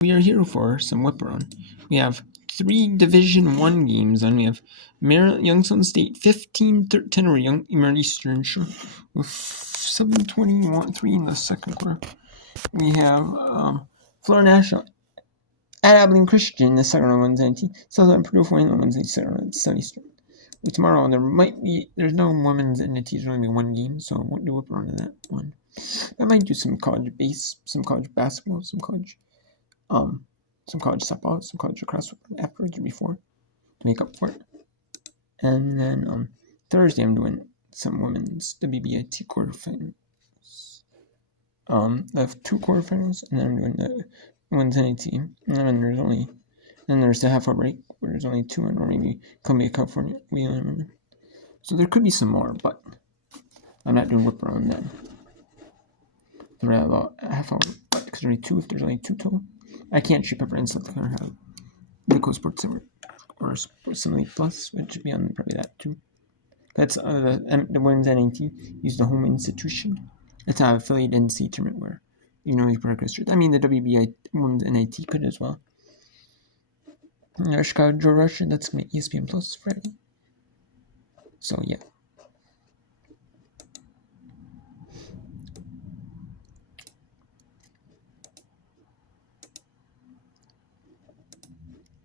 We are here for some whip around. We have 3 Division 1 games on. We have Youngstown State 15-10 over Emerald Eastern Shore with 7:21-3 in the second quarter. We have Florida National at Abilene Christian in the second round, Wednesday 19. Southern Purdue 49 on Wednesday, second round, 7 Eastern. Tomorrow there's no women's NIT, there's only one game, so I won't do whip around in that one. I might do some college some college basketball, some college softball, some college lacrosse afterwards or before to make up for it. And then Thursday I'm doing some women's WBIT quarterfinals. I have 2 quarterfinals, and then I'm doing the women's NIT. And then there's the half-hour break where there's only 2 or maybe Columbia, California. So there could be some more, but I'm not doing whip around then. There are about a half hour, but because there's only 2 total. I can't ship over Instant or have Nico Sports or Sports Simile Plus, which would be on probably that too. That's the women's NIT use the home institution. It's an affiliate NC tournament where you progress. I mean the WBI women's NIT could as well. Chicago Joe Russia, that's my ESPN Plus Friday. So yeah.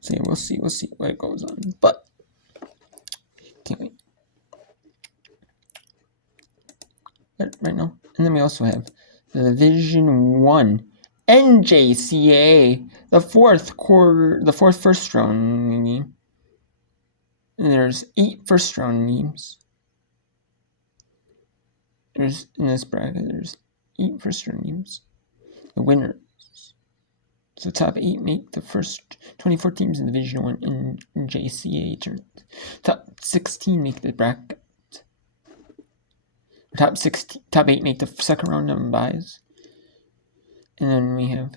So yeah, we'll see what it goes on. But can't wait. Right now. And then we also have the Division 1 NJCAA, the fourth first round game. And there's 8 first round games. In this bracket, there's 8 first round games. The winners. So top 8 make the first 24 teams in Division 1 NJCAA tournament. Top 16 make the bracket. Top 8 make the second round of buys. And then we have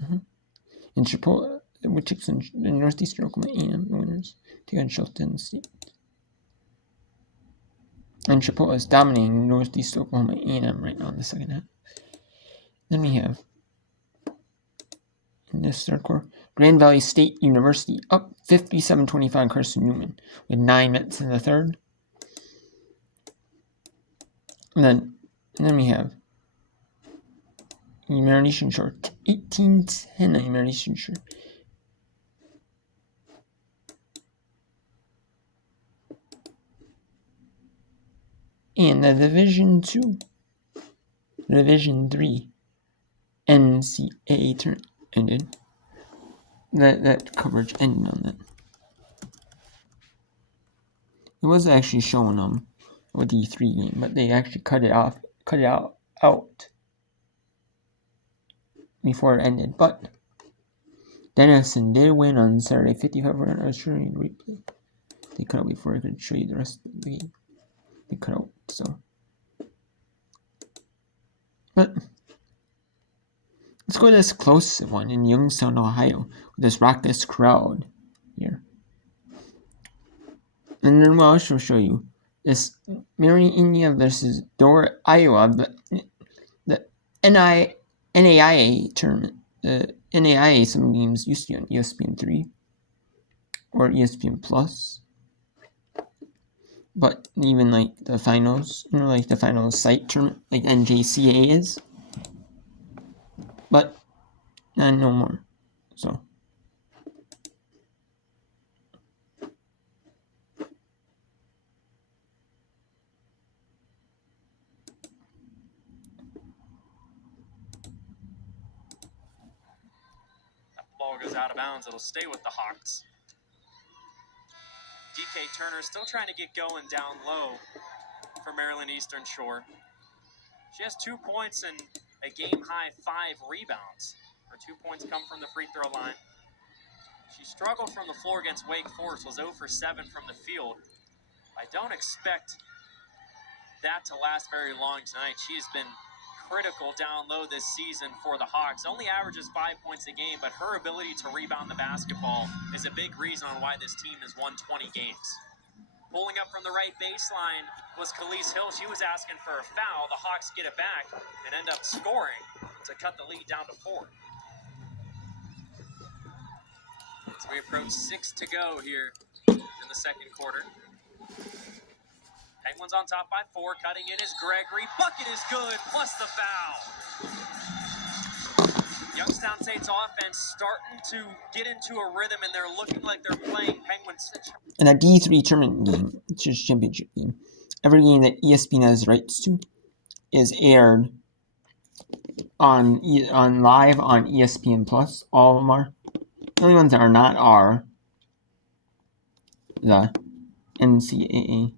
in Chipotle, which takes in Northeastern Oklahoma A&M, the winners, take on Shelton State. And Chipotle is dominating Northeast Oklahoma A&M right now in the second half. Then we have, in this third quarter, Grand Valley State University up 57-25 Carson Newman with 9 minutes in the third. And then we have Emerald Eastern Shore 18-10 on Emerald Eastern Shore. And the Division 2, Division 3 NCAA tournament ended. That coverage ended on that. It was actually showing a D3 game, but they actually cut it out before it ended. But Denison did win on Saturday, 55-1 Australian replay. They cut out before I could show you the rest of the game. They cut out, so. But let's go to this close one in Youngstown, Ohio, with this raucous crowd here. And then we'll also show you this Marion Indiana versus Door, Iowa, the NAIA tournament. The NAIA, some games used to be on ESPN 3 or ESPN Plus. But even like the finals, like the finals site tournament, like NJCAA is. But no more. So. Ball goes out of bounds. It'll stay with the Hawks. DK Turner still trying to get going down low for Maryland Eastern Shore. She has 2 points and a game-high 5 rebounds. Her 2 points come from the free throw line. She struggled from the floor against Wake Forest, was 0 for 7 from the field. I don't expect that to last very long tonight. She's been critical down low this season for the Hawks. Only averages 5 points a game, but her ability to rebound the basketball is a big reason on why this team has won 20 games. Pulling up from the right baseline was Khalees Hill. She was asking for a foul. The Hawks get it back and end up scoring to cut the lead down to 4. We approach 6 to go here in the second quarter. Penguins on top by 4. Cutting in is Gregory. Bucket is good, plus the foul. Youngstown State's offense starting to get into a rhythm, and they're looking like they're playing Penguins. In a D3 tournament game, which is championship game, every game that ESPN has rights to is aired on live on ESPN Plus. All of them are. The only ones that are not are the NCAA.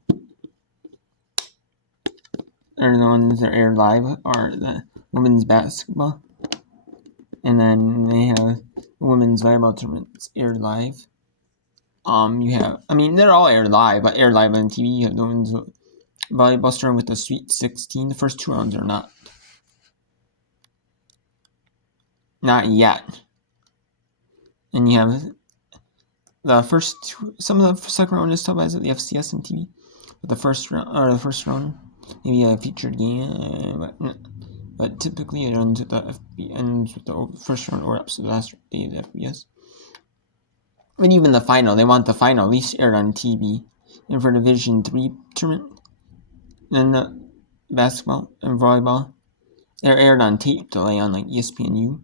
Or the ones that are aired live are the women's basketball. And then they have the women's volleyball tournaments aired live. They're all aired live, but aired live on TV. You have the women's volleyball starting with the Sweet 16. The first 2 rounds are not yet. And you have the first 2. Some of the second round is televised at the FCS and TV, but the first round, maybe a featured game, but typically it ends with the first round or up to the last day of the FBS. And even the final, they want the final at least aired on TV. And for Division 3 tournament, then the basketball and volleyball, they're aired on tape delay on like ESPNU.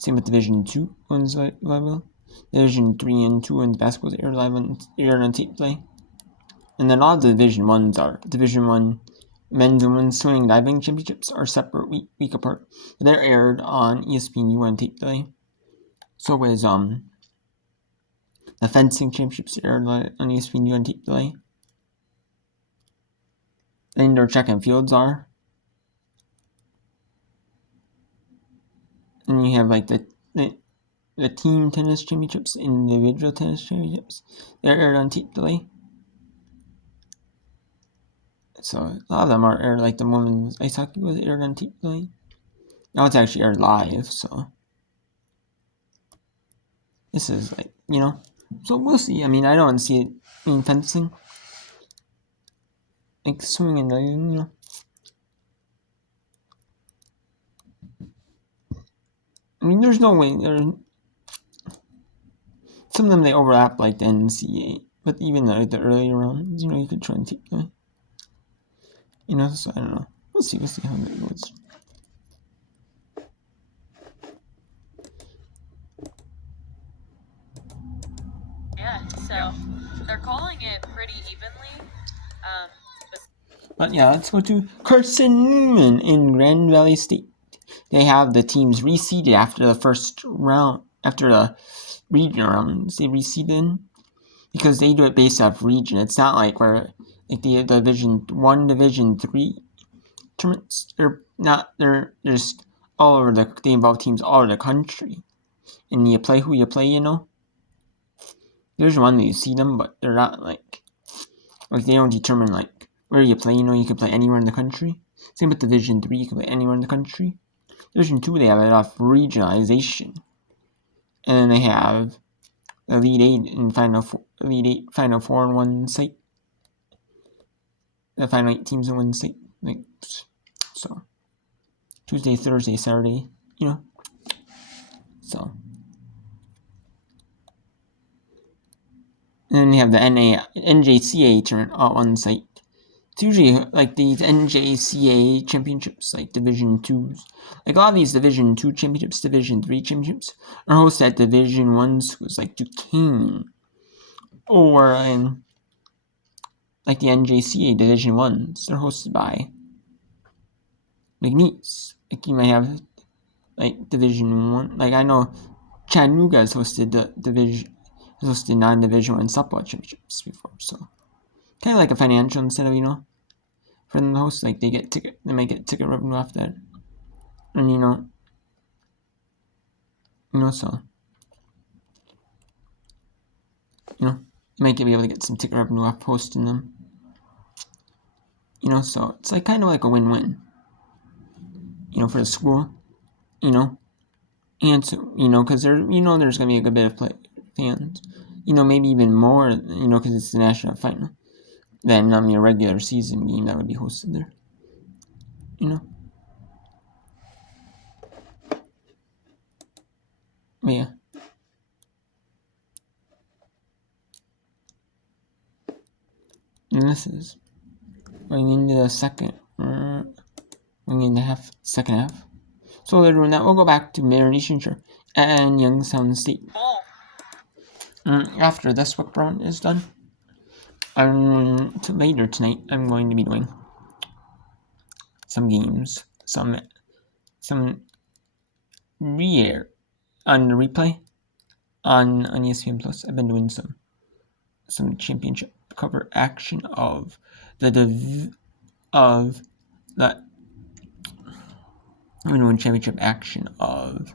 Same with Division 2 women's volleyball. Division 3 and 2 women's basketball is aired on tape delay. And then all the Division 1s are. Division 1 men's and women's swimming and diving championships are separate week apart. They're aired on ESPNU on tape delay. So is the fencing championships aired on ESPNU on tape delay. The indoor track and fields are. And you have like the team tennis championships, individual tennis championships. They're aired on tape delay. So a lot of them are aired, like the women's ice hockey was aired on tape delay. Now it's actually aired live, so this is like, so we'll see. I don't see it in fencing. Like swimming and diving, there's no way. Some of them they overlap like the NCAA, but even the earlier rounds, you could try and tape delay. So I don't know. We'll see how that goes. Yeah, so they're calling it pretty evenly. But yeah, let's go to Carson Newman in Grand Valley State. They have the teams reseeded after the first round, after the regional rounds. They reseeded because they do it based off region. It's not like where like the Division 1, Division 3 tournaments. They're just all over they involve teams all over the country. And you play who you play, There's one that you see them, but they're not like they don't determine like where you play, you can play anywhere in the country. Same with Division 3, you can play anywhere in the country. Division 2, they have it off regionalization. And then they have Elite 8 and Elite 8, Final 4 in one site. The Final 8 teams in one site. So, Tuesday, Thursday, Saturday, So. And then you have the NJCA tournament on one site. It's usually like these NJCA championships, like Division 2s. Like a lot of these Division 2 championships, Division 3 championships, are hosted at Division 1 schools like Duquesne. Or in like the NJCA Division 1s, they're hosted by McNeese. Like you might have like Division 1. Like I know Chattanooga has hosted non-Division 1 softball championships before, so kind of like a financial instead of for them to host, like they might get ticket revenue off that, and so you might be able to get some ticket revenue off hosting them, so it's like kind of like a win-win, for the school, and so, because there's gonna be a good bit of fans, maybe even more, because it's the national final than your regular season game that would be hosted there, But yeah. misses. Going into the second half. So they're doing that. We'll go back to Marin Eastern Shore and Youngstown State. Ball. After this whip round is done, later tonight, I'm going to be doing some games, some re-air on the replay on ESPN Plus. I've been doing some championship cover action of I've been doing championship action of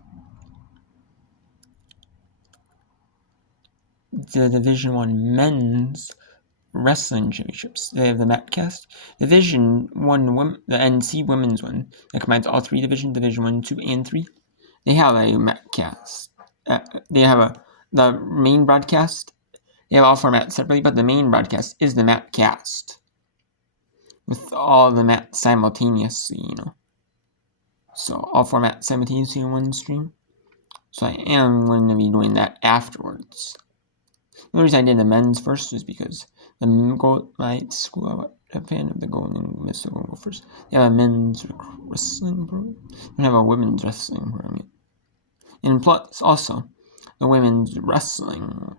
the Division One men's wrestling championships. They have the MatCast Division One, the NC women's one that combines all three divisions, Division 1, 2, and 3. They have a MatCast. They have the main broadcast. They have all formats separately, but the main broadcast is the MatCast with all the mats simultaneously, So all formats simultaneously in one stream. So I am going to be doing that afterwards. The only reason I did the men's first is because my school, I'm a fan of the Golden Minnesota Gophers. They have a men's wrestling program. They don't have a women's wrestling program yet. And plus, also, the women's wrestling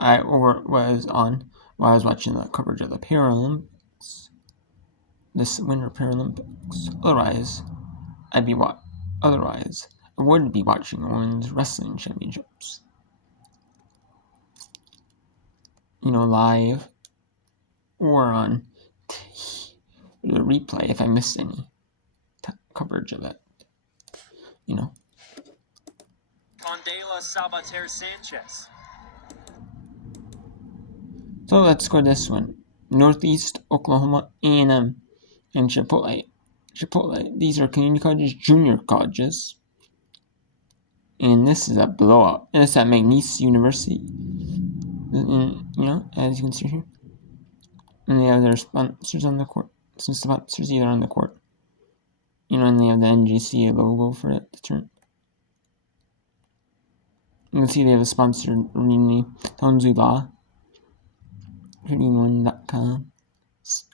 was on while I was watching the coverage of the Paralympics. This Winter Paralympics. Otherwise, I would be watching the women's wrestling championships. Live or on the replay if I missed any coverage of it. Condela Sabater Sanchez. So let's go to this one. Northeast Oklahoma A&M and Chipotle. These are community colleges, junior colleges. And this is a blowout. And it's at McNeese University. And, as you can see here. And they have their sponsors on the court. Some sponsors either on the court. And they have the NJCA logo for it to turn. You can see they have a sponsor, Rini Tonzula, Credit1.com,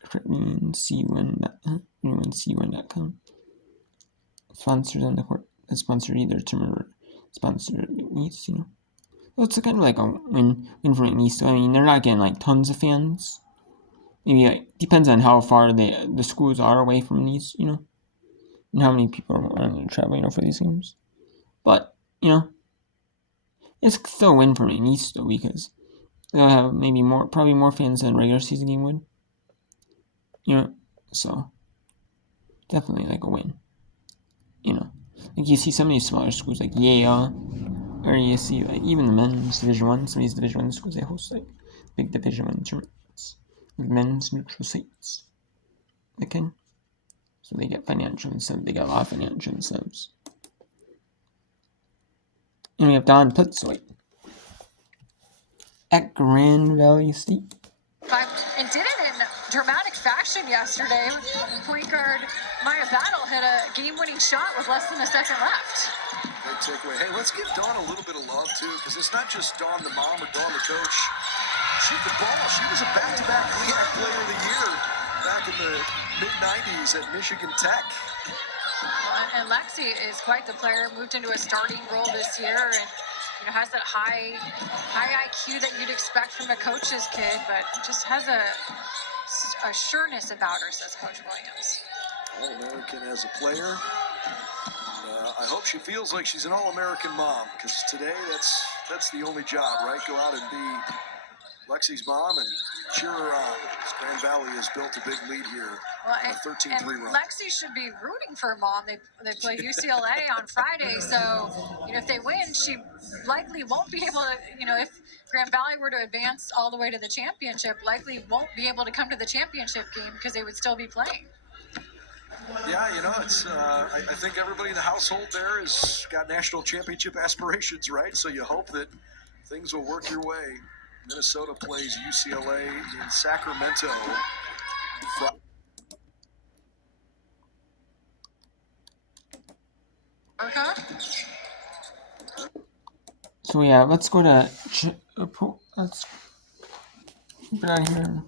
Credit1C1.com. Sponsors on the court. A sponsor either term or sponsor McNeese, So it's kind of like a win for McNeese. So, they're not getting tons of fans. Maybe depends on how far the schools are away from these, and how many people are traveling for these games. But, it's still a win for McNeese though, because they'll have probably more fans than a regular season game would. So definitely a win. You see some of these smaller schools like Yale, or you see even the men's Division 1, some of these Division 1 schools, they host big Division 1 tournaments, men's neutral sites. So they get financial incentives. They get a lot of financial incentives. And we have Don Plitzoy at Grand Valley State. And did it in dramatic fashion yesterday. Point guard Maya Battle hit a game-winning shot with less than a second left. Great takeaway. Hey, let's give Dawn a little bit of love, too, because it's not just Dawn the mom or Dawn the coach. She could ball. She was a back-to-back LEAC Player of the Year back in the mid-90s at Michigan Tech. And Lexi is quite the player. Moved into a starting role this year and has that high IQ that you'd expect from a coach's kid, but just has a sureness about her, says Coach Williams. All-American as a player. I hope she feels like she's an All-American mom, because today that's the only job, right? Go out and be Lexi's mom and cheer her on. Grand Valley has built a big lead here. Well, a 13-3 run. Lexi should be rooting for her mom. They play UCLA on Friday, so if they win, she likely won't be able to. If Grand Valley were to advance all the way to the championship, likely won't be able to come to the championship game because they would still be playing. Yeah, it's. I think everybody in the household there has got national championship aspirations, right? So you hope that things will work your way. Minnesota plays UCLA in Sacramento. So yeah, let's go to let's put on here.